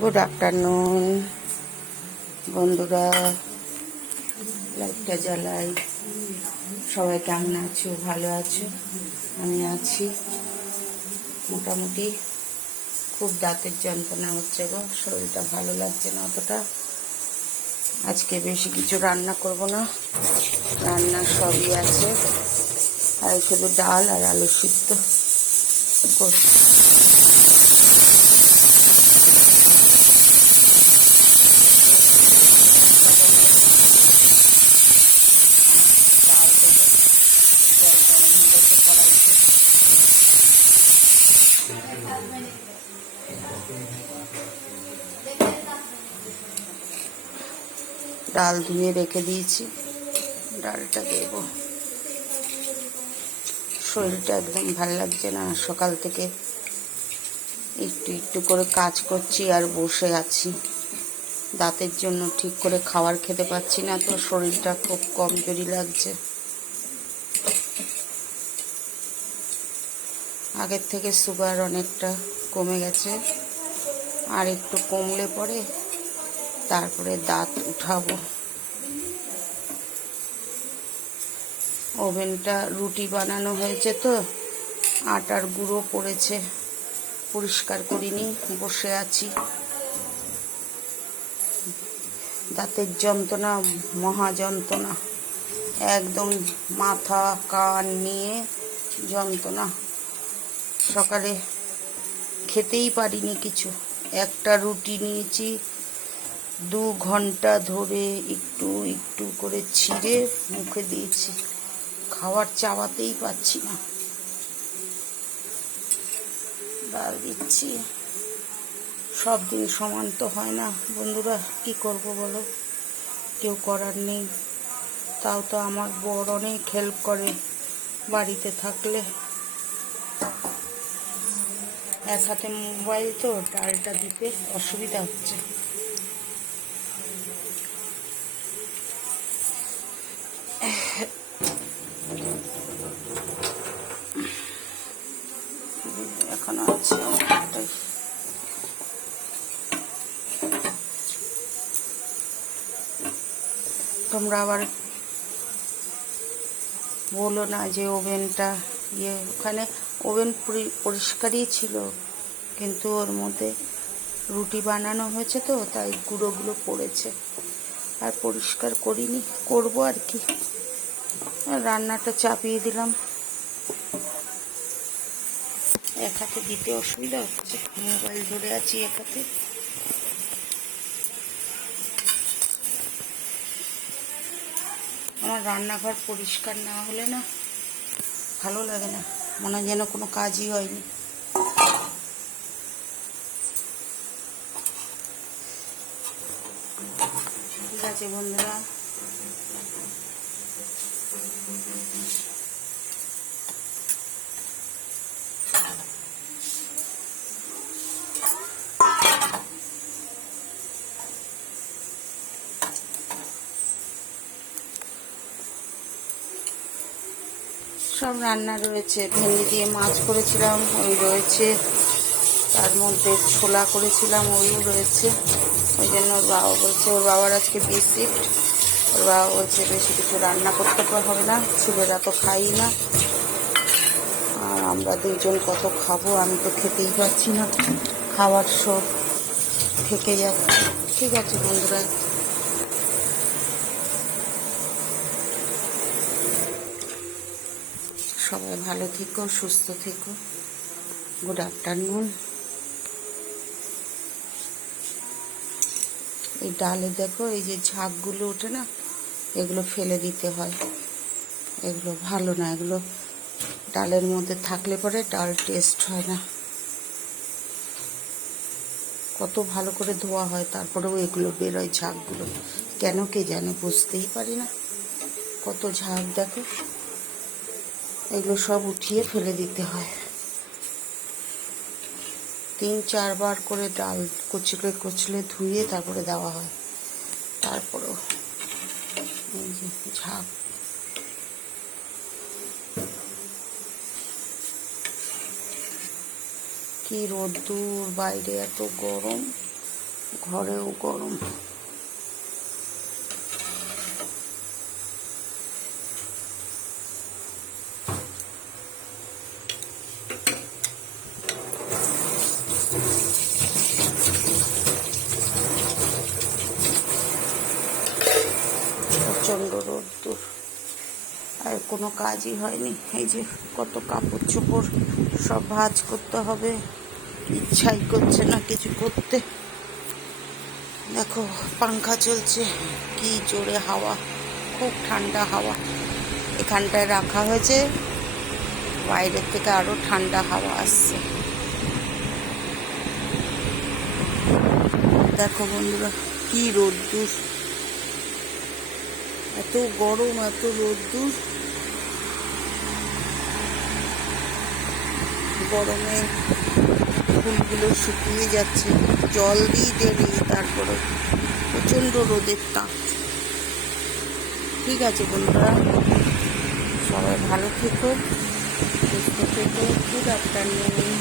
Good afternoon বন্ধুরা, লাইটটা জ্বালাই। সবাই কেমন আছো? ভালো আছো? আমি আছি মোটামুটি। খুব দাঁতের যন্ত্রণা হচ্ছে গো, শরীরটা ভালো লাগছে না অতটা। আজকে বেশি কিছু রান্না করব না, রান্না সবই আছে, আর শুধু ডাল আর আলু সিদ্ধ করব। ডাল ধুয়ে রেখে দিয়েছি, ডালটা দেব। শরীরটা একদম ভালো লাগছে না, সকাল থেকে একটু একটু করে কাজ করছি আর বসে আছি। দাঁতের জন্য ঠিক করে খাবার খেতে পাচ্ছি না, তো শরীরটা খুব কমজোরি লাগছে। আগের থেকে সুগার অনেকটা কমে গেছে, আর একটু কমলে পরে তারপরে দাঁত উঠাবো। ওভেনটা রুটি বানানো হয়েছে তো আটার গুঁড়ো পড়েছে, পরিষ্কার করিনি, বসে আছি। দাঁতের যন্ত্রণা মহা যন্ত্রণা, একদম মাথা কান নিয়ে যন্ত্রণা। সকালে খেতেই পারিনি কিছু, একটা রুটি নিয়েছি, 2 ঘন্টা ধরে একটু একটু করে ছিঁড়ে মুখে দিয়েছি, খাওয়ার চাবাতেই পাচ্ছি না। ডাল দিচ্ছি, সব দিন সমান তো হয় না বন্ধুরা, কি করব বলো, কেউ করার নেই। তাও তো আমার বর অনেক হেল্প করে বাড়িতে থাকলে। এক হাতে মোবাইল তো, ডালটা দিতে অসুবিধা হচ্ছে। এখন আছে অনেকটাই। তোমরা আবার বলো না যে ওভেনটা ওখানে ওভেন পরিষ্কারই ছিল, কিন্তু ওর মধ্যে রুটি বানানো হয়েছে তো তাই গুঁড়োগুলো পড়েছে, আর পরিষ্কার করিনি, করবো আর কি। রান্নাটা চাপিয়ে দিলাম, এক হাতে দিতে অসুবিধা হচ্ছে, মোবাইল ধরে আছি এক হাতে। আমার রান্নাঘর পরিষ্কার না হলে না ভালো লাগে না, মনে হয় যেন কোনো কাজই হয়নি। ঠিক আছে বন্ধুরা, সব রান্না রয়েছে। ভেন্ডি দিয়ে মাছ করেছিলাম, ওই রয়েছে। তার মধ্যে ছোলা করেছিলাম, ওইও রয়েছে। ওই জন্য ওর বাবা বলছে, ওর বাবার আজকে বিসিট, ওর বাবা বলছে বেশি কিছু রান্না করতে হবে না, ছেলেরা তো খাই না, আর আমরা 2 জন কত খাবো, আমি তো খেতেই পাচ্ছি না, খাবার সব থেকে যাচ্ছে। ঠিক আছে বন্ধুরা, সবাই ভালো থেকো, সুস্থ থেকো। Good afternoon. এই ডালে দেখো, এই যে ঝাঁকগুলো ওঠে না, এগুলো ফেলে দিতে হয়, এগুলো ভালো না, এগুলো ডালের মধ্যে থাকলে পরে ডাল টেস্ট হয় না। কত ভালো করে ধোয়া হয়, তারপরেও এগুলো বেরোয় ঝাঁকগুলো, কেন কে জানে, বুঝতেই পারি না। কত ঝাঁক দেখো, এগুলো সব উঠিয়ে ফেলে দিতে হয়। 3-4 বার করে ডাল কচলে কচলে ধুয়ে তারপরে দেওয়া হয়, তারপরেও এই যে ঝাঁক। কি রোদ্দুর, বাইরে এত গরম, ঘরেও গরম। প্রচণ্ড রোদ্দুর, আর কোনো কাজই হয়নি। এই যে কত কাপড় চোপড় সব ভাঁজ করতে হবে, ইচ্ছাই করছে না কিছু করতে। দেখো পাংখা চলছে, কি জোরে হাওয়া, খুব ঠান্ডা হাওয়া। এখানটায় রাখা হয়েছে, বাইরের থেকে আরো ঠান্ডা হাওয়া আসছে। দেখো বন্ধুরা কি রোদ্দুর, এত গরম, এত রোদ্দুর। গরমে ফুলগুলো শুকিয়ে যাচ্ছে, জল দিই ডেলি, তারপরে প্রচণ্ড রোদের তাপ। ঠিক আছে বন্ধুরা, সবাই ভালো থেকো, সুস্থ থেকো। Good afternoon.